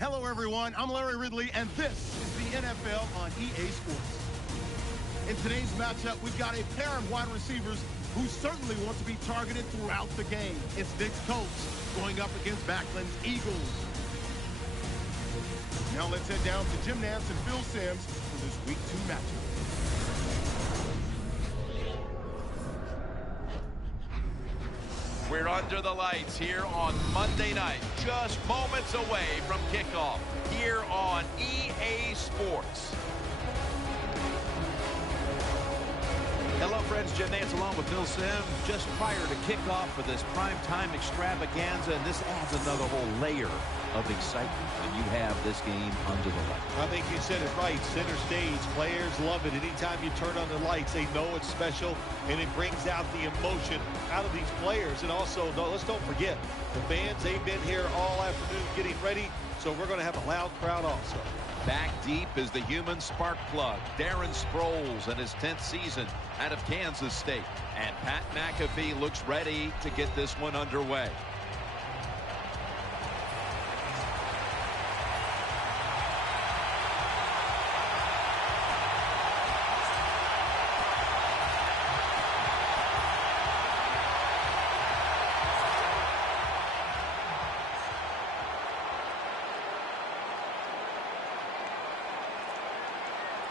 Hello, everyone. I'm Larry Ridley, and this is the NFL on EA Sports. In today's matchup, we've got a pair of wide receivers who certainly want to be targeted throughout the game. It's Nick's Colts going up against Backland's Eagles. Now let's head down to Jim Nantz and Phil Simms for this Week 2 matchup. We're under the lights here on Monday night, just moments away from kickoff here on EA Sports. Hello, friends. Jim Nantz along with Phil Simms just prior to kickoff for this primetime extravaganza, and this adds another whole layer of excitement when you have this game under the lights. I think you said it right. Center stage. Players love it. Anytime you turn on the lights, they know it's special, and it brings out the emotion out of these players. And also, let's don't forget, the fans, they've been here all afternoon getting ready, so we're going to have a loud crowd also. Back deep is the human spark plug, Darren Sproles, in his 10th season out of Kansas State. And Pat McAfee looks ready to get this one underway.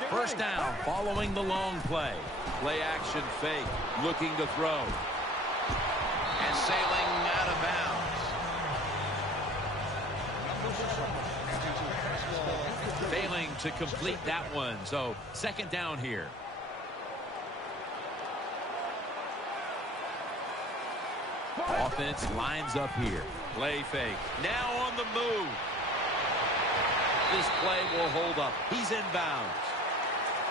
First down following the long play. Play action fake, looking to throw. And sailing out of bounds. Failing to complete that one. So second down here. Offense lines up here. Play fake. Now on the move. This play will hold up. He's in bounds.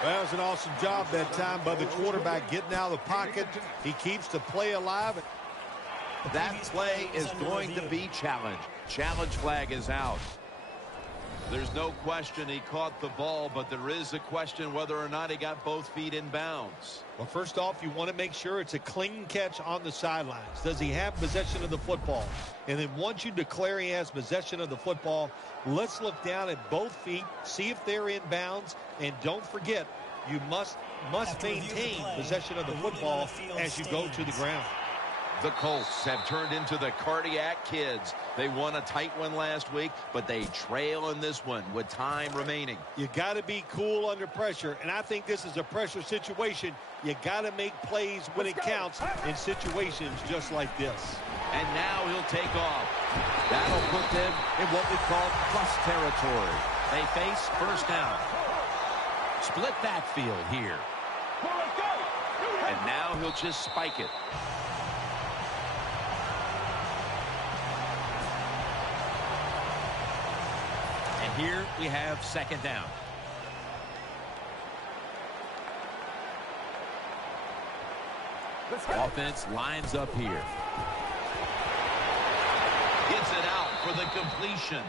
Well, it was an awesome job that time by the quarterback getting out of the pocket. He keeps the play alive. That play is going to be challenged. Challenge flag is out. There's no question he caught the ball, but there is a question whether or not he got both feet in bounds. Well, first off, you want to make sure it's a clean catch on the sidelines. Does he have possession of the football? And then once you declare he has possession of the football, let's look down at both feet, see if they're in bounds, and don't forget, you must maintain possession of the football as you go to the ground. The Colts have turned into the cardiac kids. They won a tight one last week, but they trail in this one with time remaining. You got to be cool under pressure, and I think this is a pressure situation. You got to make plays when it counts in situations just like this. And now he'll take off. That'll put them in what we call plus territory. They face first down. Split backfield here. And now he'll just spike it. And here we have second down. Offense lines up here. Gets it out for the completion.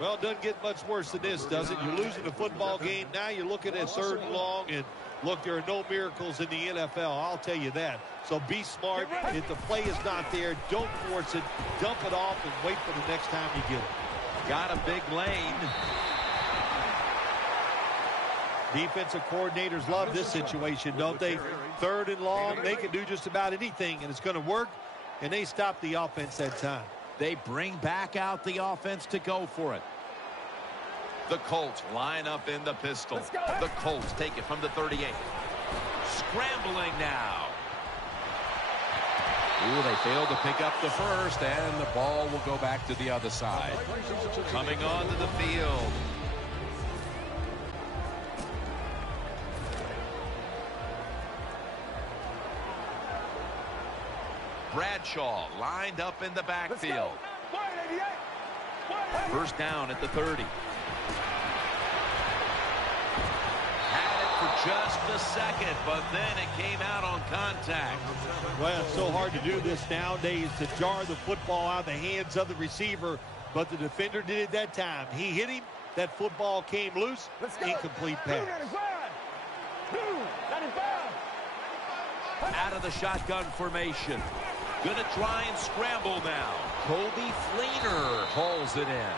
Well, it doesn't get much worse than this, does it? You're losing a football game. Now you're looking at third and long, and look, there are no miracles in the NFL. I'll tell you that. So be smart. If the play is not there, don't force it. Dump it off and wait for the next time you get it. Got a big lane. Defensive coordinators love this situation, don't they? Third and long, they can do just about anything, and it's going to work, and they stop the offense that time. They bring back out the offense to go for it. The Colts line up in the pistol. The Colts take it from the 38. Scrambling now. Ooh, they failed to pick up the first, and the ball will go back to the other side. Coming onto the field. Bradshaw lined up in the backfield. First down at the 30. Had it for just a second, but then it came out on contact. Well, it's so hard to do this nowadays, to jar the football out of the hands of the receiver, but the defender did it that time. He hit him. That football came loose. Incomplete pass. Out of the shotgun formation. Gonna try and scramble now. Kobe Fleener hauls it in.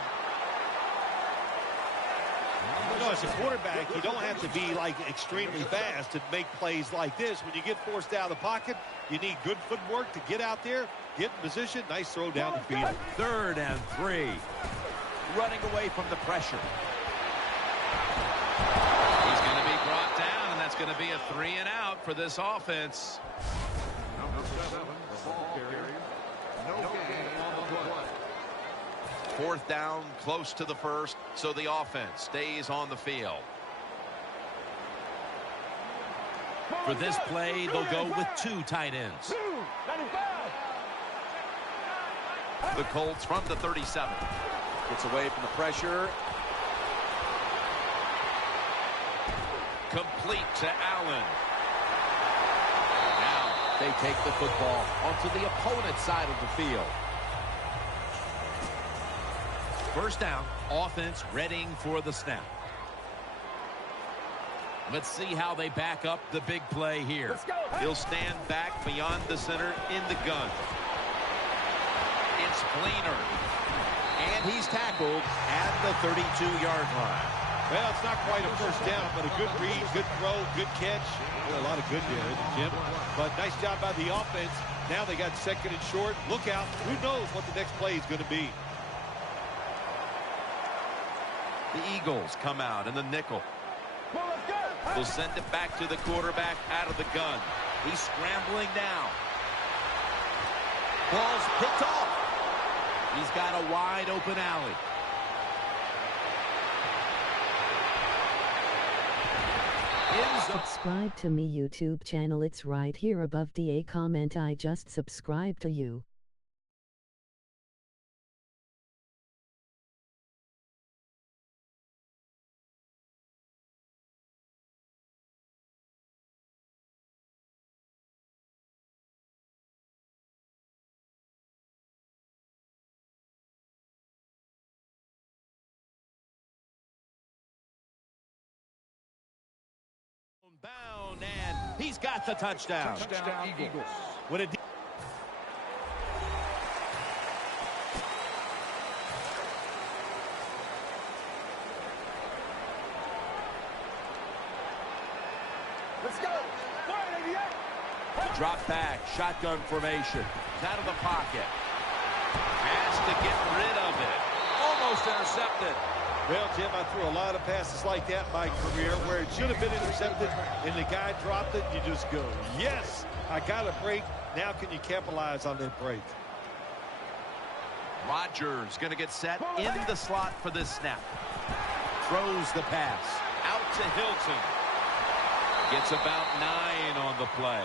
No, as a quarterback, you don't have to be like extremely fast to make plays like this. When you get forced out of the pocket, you need good footwork to get out there, get in position. Nice throw down the field. 3rd and 3. Running away from the pressure. He's going to be brought down, and that's going to be a 3 and out for this offense. Fourth down, close to the first, so the offense stays on the field. For this play, they'll go with 2 tight ends. The Colts from the 37. Gets away from the pressure. Complete to Allen. Now they take the football onto the opponent's side of the field. First down, offense readying for the snap. Let's see how they back up the big play here. He'll stand back beyond the center in the gun. It's Fleener. And he's tackled at the 32-yard line. Well, it's not quite a first down, but a good read, good throw, good catch. A lot of good there, isn't it, Jim? But nice job by the offense. Now they got 2nd and short. Look out. Who knows what the next play is going to be. The Eagles come out in the nickel. They'll send it back to the quarterback out of the gun. He's scrambling now. Ball's picked off. He's got a wide open alley. Subscribe to me YouTube channel. It's right here above the comment. I just subscribed to you. Bound, and he's got the touchdown. Touchdown Eagles. What a Let's go. Drop back, shotgun formation. Out of the pocket. Has to get rid of it. Almost intercepted. Well, Jim, I threw a lot of passes like that in my career where it should have been intercepted and the guy dropped it. You just go, yes, I got a break. Now can you capitalize on that break? Rodgers going to get set in the slot for this snap. Throws the pass out to Hilton. Gets about 9 on the play.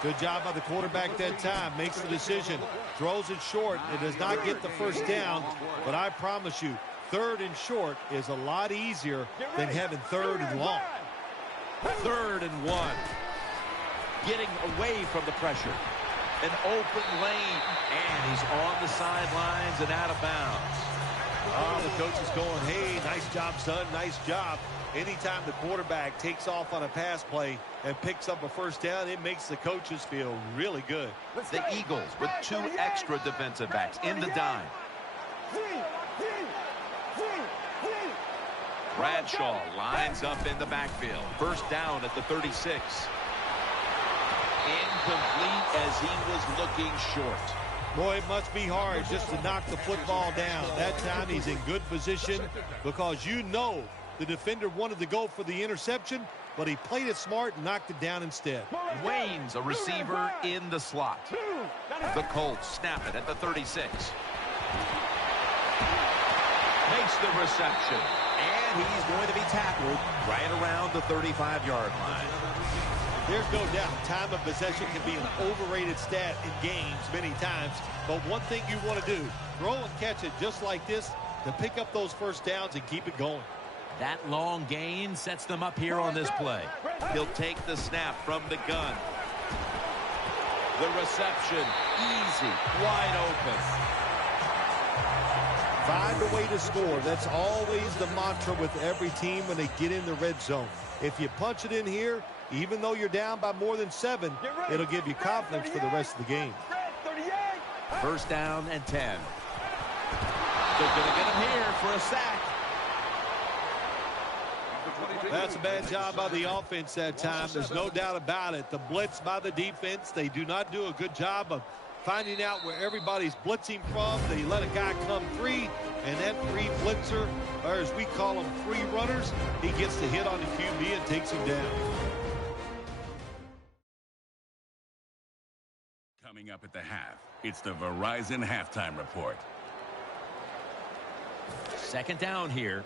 Good job by the quarterback that time. Makes the decision. Throws it short. It does not get the first down. But I promise you, 3rd and short is a lot easier than having 3rd and long. 3rd and 1. Getting away from the pressure. An open lane. And he's on the sidelines and out of bounds. Oh, the coach is going, hey, nice job, son. Nice job. Anytime the quarterback takes off on a pass play and picks up a first down, it makes the coaches feel really good. The Eagles with 2 extra defensive backs in the dime. Bradshaw lines up in the backfield. First down at the 36. Incomplete as he was looking short. Boy, it must be hard just to knock the football down. That time he's in good position because you know the defender wanted to go for the interception, but he played it smart and knocked it down instead. Wayne's a receiver in the slot. The Colts snap it at the 36. Makes the reception. And he's going to be tackled right around the 35-yard line. There's no doubt time of possession can be an overrated stat in games many times, but one thing you want to do, throw and catch it just like this to pick up those first downs and keep it going. That long gain sets them up here on this play. He'll take the snap from the gun. The reception, easy, wide open. Find a way to score. That's always the mantra with every team when they get in the red zone. If you punch it in here, even though you're down by more than 7, it'll give you confidence for the rest of the game. First down and 10. They're going to get him here for a sack. That's a bad job by the offense that time. There's no doubt about it. The blitz by the defense, they do not do a good job of finding out where everybody's blitzing from. They let a guy come free, and that free blitzer, or as we call them, free runners, he gets the hit on the QB and takes him down. Coming up at the half, it's the Verizon Halftime Report. Second down here.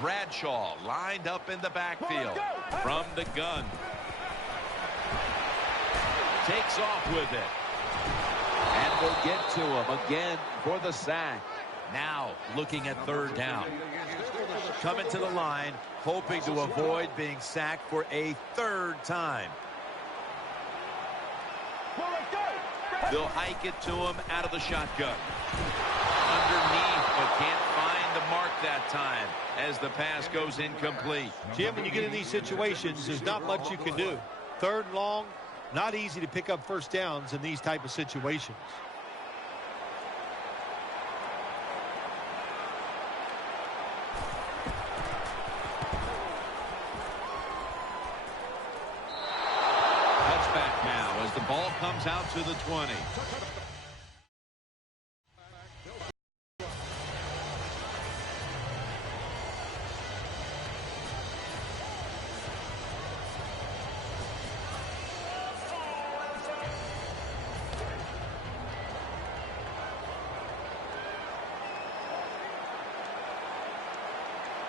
Bradshaw lined up in the backfield from the gun. Takes off with it. And will get to him again for the sack. Now looking at third down. Coming to the line, hoping to avoid being sacked for a third time. They'll hike it to him out of the shotgun. Underneath, but can't find the mark that time as the pass goes incomplete. Jim, when you get in these situations, there's not much you can do. Third and long, not easy to pick up first downs in these type of situations. Touchback now as the ball comes out to the 20.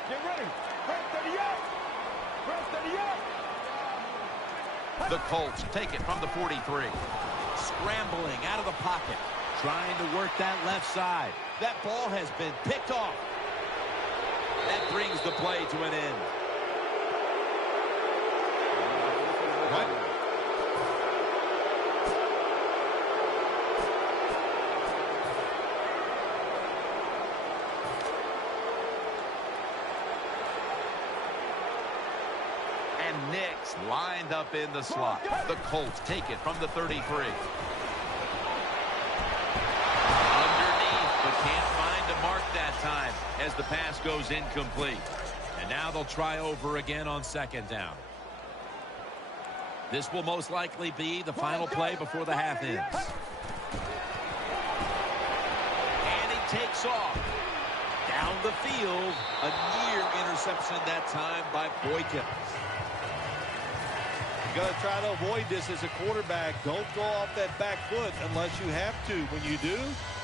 Get ready. Press steady up. Press steady up. The Colts take it from the 43. Scrambling out of the pocket. Trying to work that left side. That ball has been picked off. That brings the play to an end. What? And Nix lined up in the slot. The Colts take it from the 33. Underneath, but can't find a mark that time as the pass goes incomplete. And now they'll try over again on second down. This will most likely be the final play before the half ends. And he takes off. Down the field. A near interception that time by Boykin. You got to try to avoid this as a quarterback. Don't throw off that back foot unless you have to. When you do,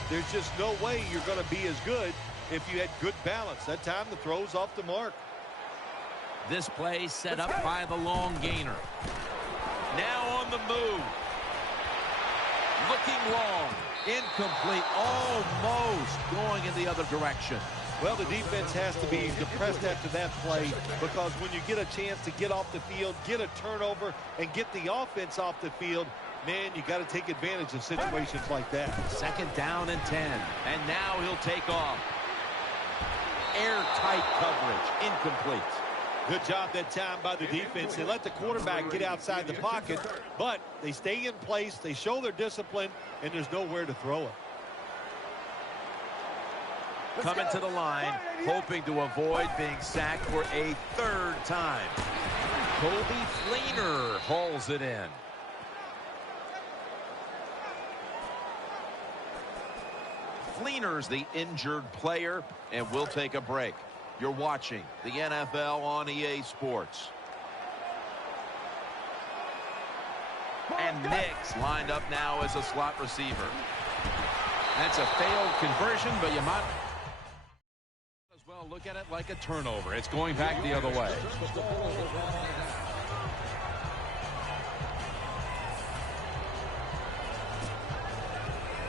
there's just no way you're going to be as good if you had good balance. That time the throw's off the mark. This play set up by the long gainer. Now on the move. Looking long. Incomplete. Almost going in the other direction. Well, the defense has to be depressed after that play because when you get a chance to get off the field, get a turnover, and get the offense off the field, man, you got to take advantage of situations like that. Second down and 10. And now he'll take off. Airtight coverage. Incomplete. Good job that time by the defense. They let the quarterback get outside the pocket, but they stay in place, they show their discipline, and there's nowhere to throw it. Coming to the line, hoping to avoid being sacked for a third time. Kobe Fleener hauls it in. Fleener's the injured player, and we'll take a break. You're watching the NFL on EA Sports. And Nix lined up now as a slot receiver. That's a failed conversion, but you might as well look at it like a turnover. It's going back the other way.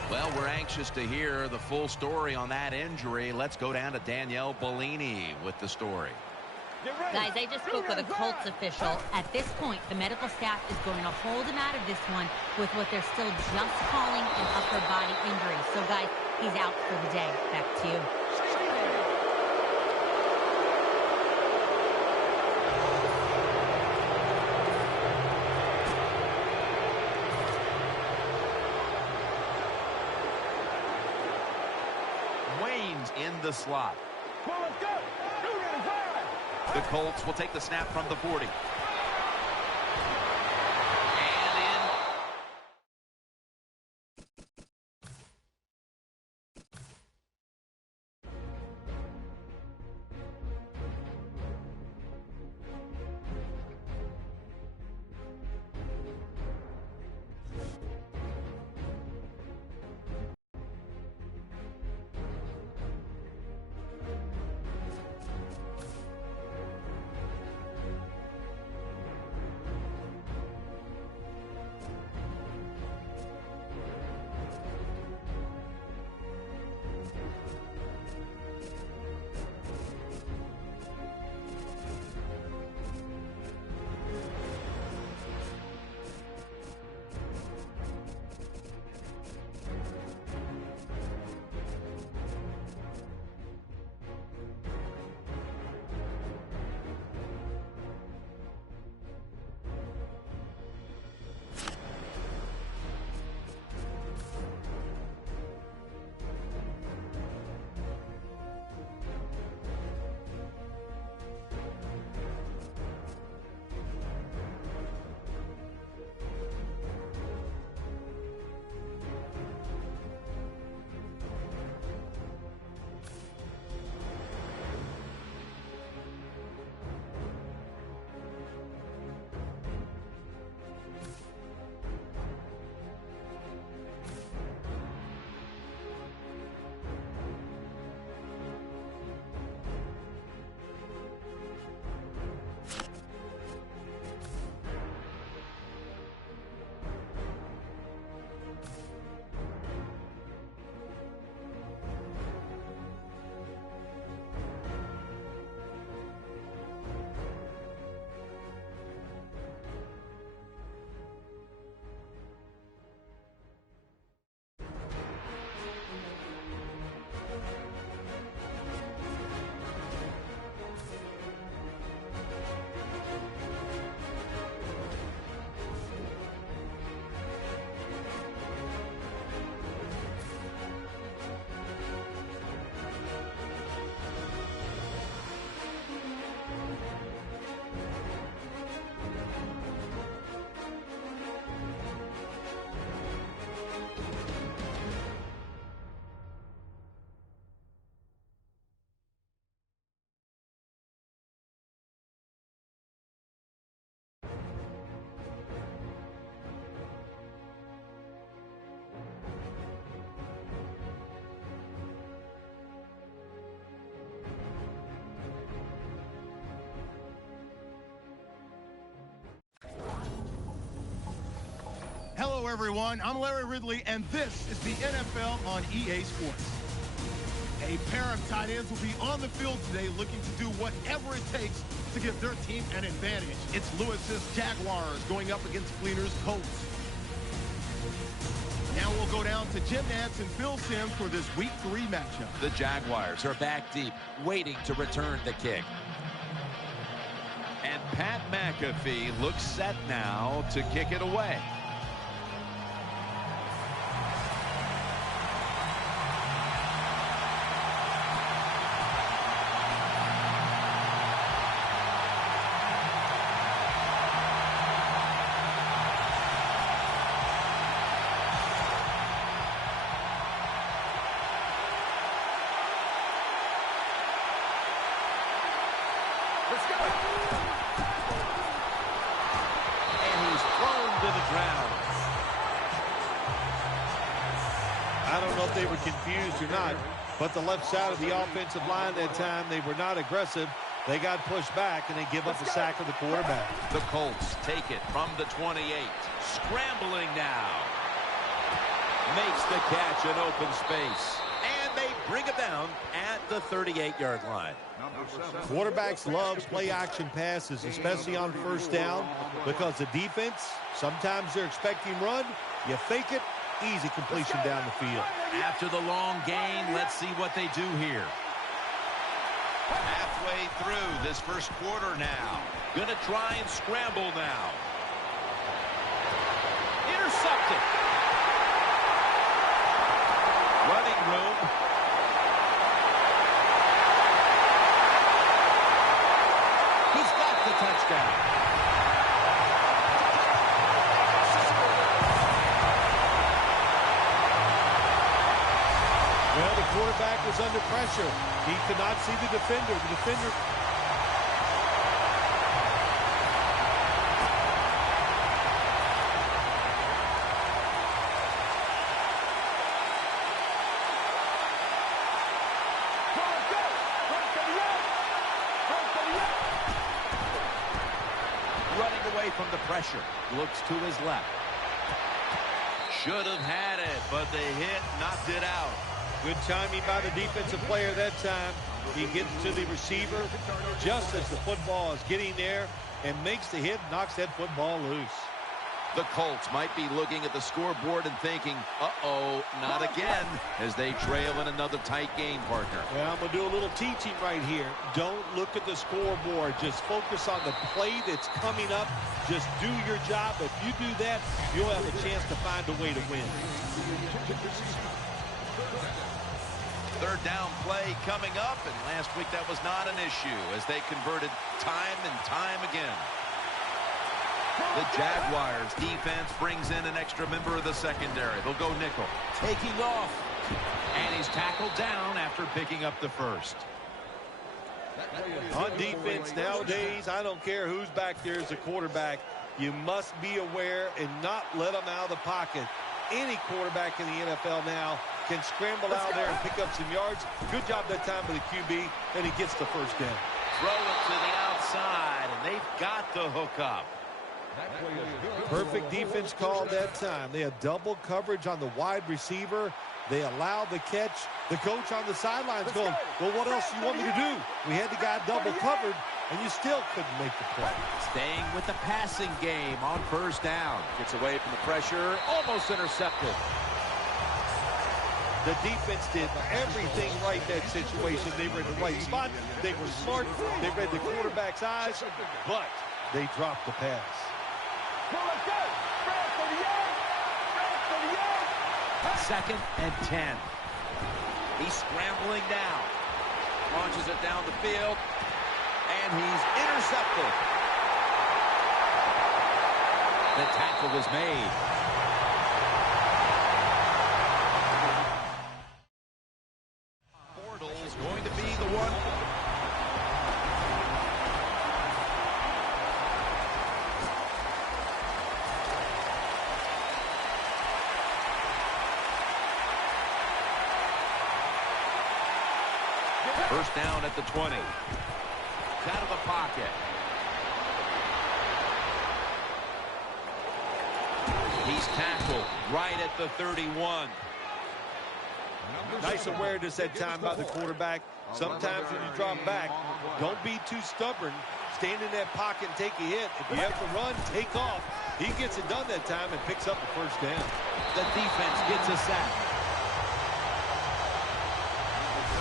Well, we're anxious to hear the full story on that injury. Let's go down to Danielle Bellini with the story. Guys, I just spoke with a Colts official. At this point, the medical staff is going to hold him out of this one with what they're still just calling an upper body injury. So, guys, he's out for the day. Back to you. Wayne's in the slot. The Colts will take the snap from the 40. Hello, everyone. I'm Larry Ridley, and this is the NFL on EA Sports. A pair of tight ends will be on the field today looking to do whatever it takes to give their team an advantage. It's Lewis's Jaguars going up against Fleener's Colts. Now we'll go down to Jim Nantz and Phil Simms for this Week 3 matchup. The Jaguars are back deep, waiting to return the kick. And Pat McAfee looks set now to kick it away. And he's thrown to the ground. I don't know if they were confused or not, but the left side of the offensive line that time, they were not aggressive. They got pushed back, and they give up the sack of the quarterback. The Colts take it from the 28. Scrambling now. Makes the catch in open space. And they bring it down at the 38-yard line. Quarterbacks love play-action passes, especially on first down, because the defense, sometimes they're expecting run. You fake it, easy completion down the field. After the long gain, let's see what they do here. Halfway through this first quarter now. Going to try and scramble now. Intercepted. Running room. quarterback was under pressure. He could not see the defender. The defender... Running away from the pressure. Looks to his left. Should have had it, but the hit knocked it out. Good timing by the defensive player that time. He gets to the receiver just as the football is getting there and makes the hit, knocks that football loose. The Colts might be looking at the scoreboard and thinking, uh-oh, not again, as they trail in another tight game, partner. Well, I'm going to do a little teaching right here. Don't look at the scoreboard. Just focus on the play that's coming up. Just do your job. If you do that, you'll have a chance to find a way to win. Third down play coming up, and last week that was not an issue as they converted time and time again. The Jaguars defense brings in an extra member of the secondary. They'll go nickel. Taking off. And he's tackled down after picking up the first. On defense nowadays, I don't care who's back there as a quarterback. You must be aware and not let them out of the pocket. Any quarterback in the NFL now can scramble out there and pick up some yards. Good job that time by the QB, and he gets the first down. Throw it to the outside, and they've got the hook up. Perfect defense call that time. They had double coverage on the wide receiver. They allowed the catch. The coach on the sidelines going, well, what else do you want me to do? We had the guy double covered, and you still couldn't make the play. Staying with the passing game on first down. Gets away from the pressure. Almost intercepted. The defense did everything right in that situation. They were in the right spot. They were smart. They read the quarterback's eyes, but they dropped the pass. Second and 10. He's scrambling down. Launches it down the field. And he's intercepted. The tackle was made. Bortles going to be the one. First down at the 20. Out of the pocket. He's tackled right at the 31. Nice awareness that time by the quarterback. Sometimes when you drop back, don't be too stubborn. Stand in that pocket and take a hit. If you have to run, take off. He gets it done that time and picks up the first down. The defense gets a sack.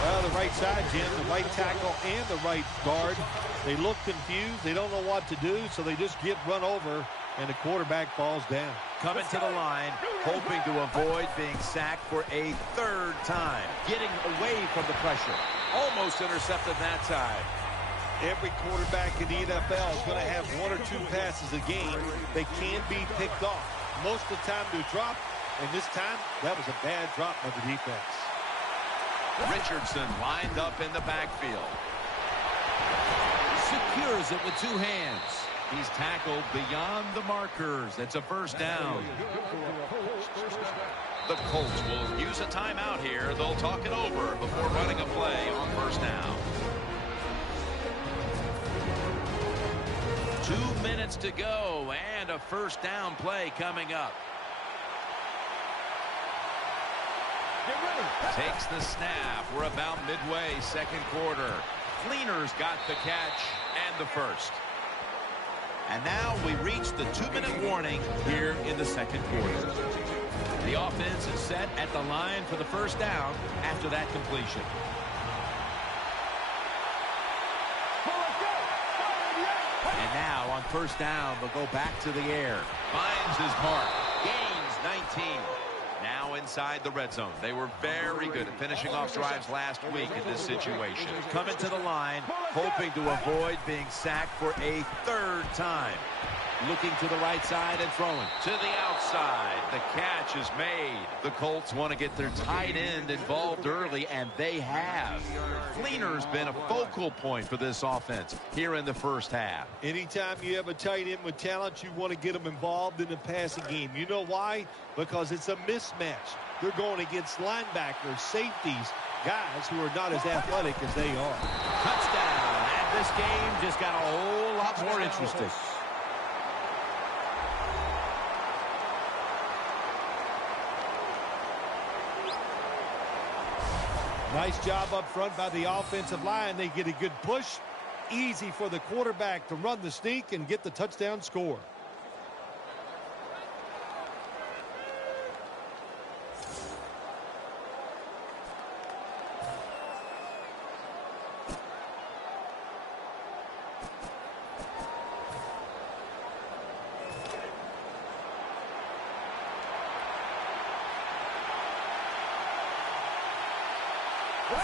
Well, the right side, Jim, the right tackle and the right guard. They look confused. They don't know what to do, so they just get run over, and the quarterback falls down. Coming to the line, hoping to avoid being sacked for a third time. Getting away from the pressure. Almost intercepted that time. Every quarterback in the NFL is going to have one or two passes a game. They can be picked off. Most of the time they're dropped, and this time that was a bad drop by the defense. Richardson lined up in the backfield. Secures it with two hands. He's tackled beyond the markers. It's a first down. The Colts will use a timeout here. They'll talk it over before running a play on first down. 2 minutes to go and a first down play coming up. Takes the snap. We're about midway, second quarter. Cleaners got the catch and the first. And now we reach the 2-minute warning here in the second quarter. The offense is set at the line for the first down after that completion. And now on first down, they'll go back to the air. Finds his mark. Gains 19. Now inside the red zone. They were very good at finishing off drives last week in this situation. Coming to the line, hoping to avoid being sacked for a third time. Looking to the right side and throwing. To the outside. The catch is made. The Colts want to get their tight end involved early, and they have. Fleener's been a focal point for this offense here in the first half. Anytime you have a tight end with talent, you want to get them involved in the passing game. You know why? Because it's a mismatch. They're going against linebackers, safeties, guys who are not as athletic as they are. Touchdown. And this game just got a whole lot more interesting. Nice job up front by the offensive line. They get a good push. Easy for the quarterback to run the sneak and get the touchdown score.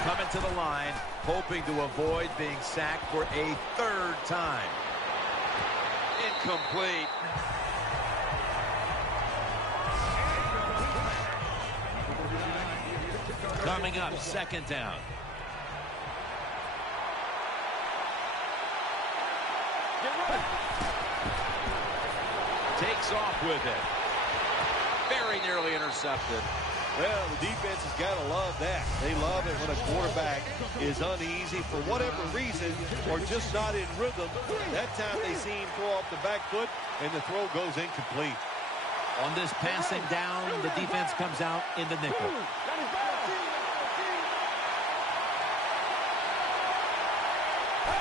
Coming to the line, hoping to avoid being sacked for a third time. Incomplete. Coming up, second down. Takes off with it. Very nearly intercepted. Well, the defense has got to love that. They love it when a quarterback is uneasy for whatever reason or just not in rhythm. That time they see him throw off the back foot, and the throw goes incomplete. On this passing down, the defense comes out in the nickel.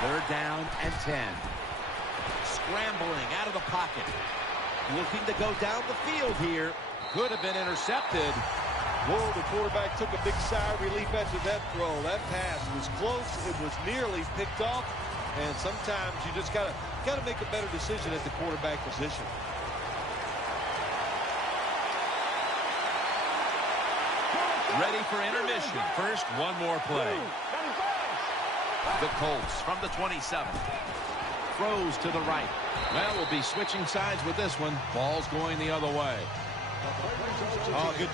Third down and 10. Scrambling out of the pocket. Looking to go down the field here. Could have been intercepted. Whoa, the quarterback took a big sigh of relief after that throw. That pass was close. It was nearly picked off. And sometimes you just gotta make a better decision at the quarterback position. Ready for intermission. First, one more play. The Colts from the 27. Throws to the right. Well, we'll be switching sides with this one. Ball's going the other way. Oh, good.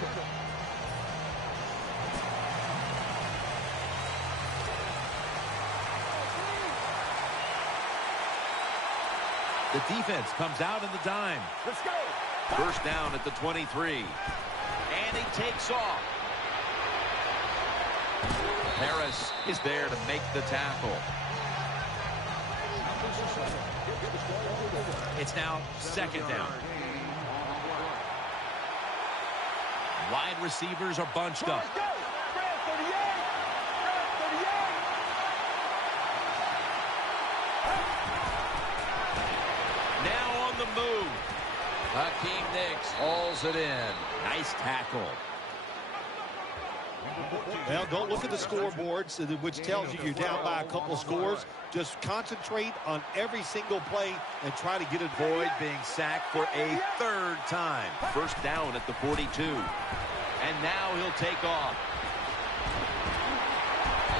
The defense comes out in the dime. Let's go. First down at the 23. And he takes off. Harris is there to make the tackle. It's now second down. Wide receivers are bunched up. Now on the move. Hakeem Nicks hauls it in. Nice tackle. Well, don't look at the scoreboards, which tells you you're down by a couple scores. Just concentrate on every single play and try to get it. Boyd being sacked for a third time. First down at the 42. And now he'll take off.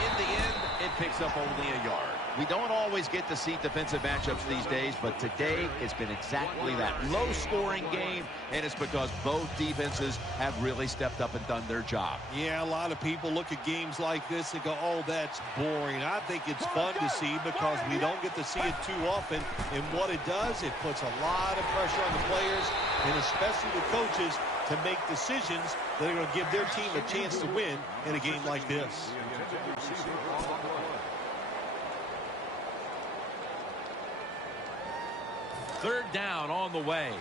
In the end, it picks up only a yard. We don't always get to see defensive matchups these days, but today it's been exactly that. Low-scoring game, and it's because both defenses have really stepped up and done their job. Yeah, a lot of people look at games like this and go, oh, that's boring. I think it's fun to see because we don't get to see it too often. And what it does, it puts a lot of pressure on the players and especially the coaches to make decisions that are going to give their team a chance to win in a game like this. Third down on the way.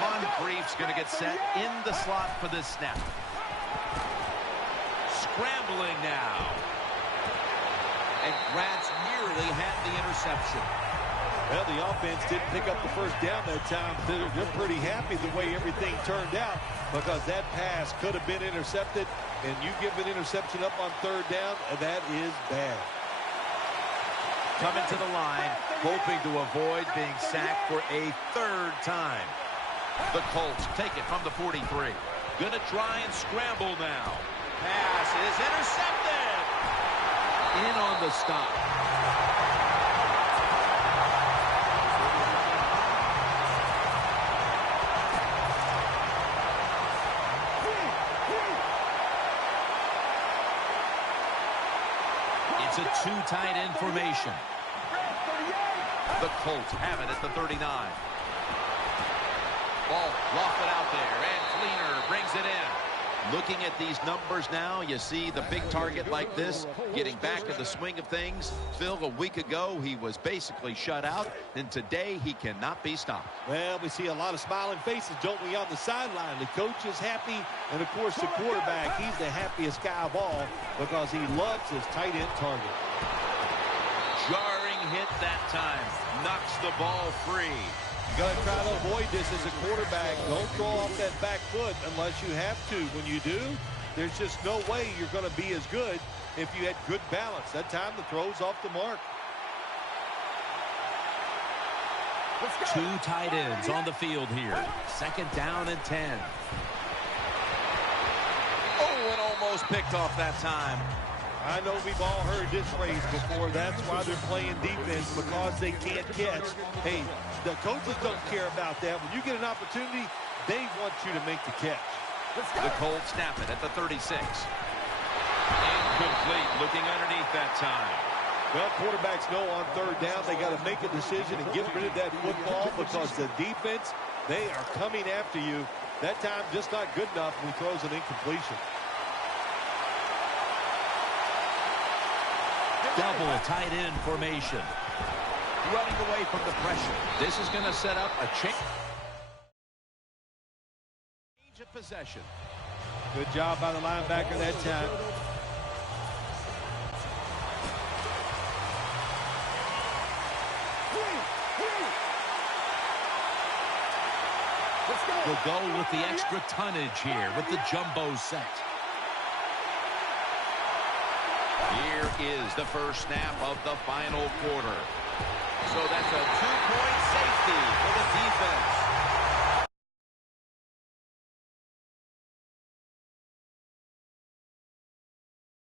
Moncrief's going to get set in the slot for this snap. Scrambling now. And Gratz nearly had the interception. Well, the offense didn't pick up the first down that time. They're pretty happy the way everything turned out because that pass could have been intercepted, and you give an interception up on third down, and that is bad. Coming to the line, hoping to avoid being sacked for a third time. The Colts take it from the 43. Gonna try and scramble now. Pass is intercepted. In on the stop. It's a two tight end formation. The Colts have it at the 39. Ball lofted out there, and Fleener brings it in. Looking at these numbers now, you see the big target like this, getting back in the swing of things. Phil, a week ago, he was basically shut out, and today he cannot be stopped. Well, we see a lot of smiling faces, don't we, on the sideline. The coach is happy, and, of course, the quarterback, he's the happiest guy of all because he loves his tight end target. Jarring hit that time. Knocks the ball free. You got to try to avoid this as a quarterback. Don't throw off that back foot unless you have to. When you do, there's just no way you're going to be as good if you had good balance. That time the throw's off the mark. Two tight ends on the field here. Second down and 10. Oh, and almost picked off that time. I know we've all heard this phrase before. That's why they're playing defense, because they can't catch. Hey, the coaches don't care about that. When you get an opportunity, they want you to make the catch. The Colts snap it at the 36. Incomplete, looking underneath that time. Well, quarterbacks know on third down they got to make a decision and get rid of that football because the defense, they are coming after you. That time just not good enough when he throws an incompletion. Double tight end formation. Running away from the pressure. This is going to set up a change of possession. Good job by the linebacker that time. We'll go with the extra tonnage here with the jumbo set. Here is the first snap of the final quarter. So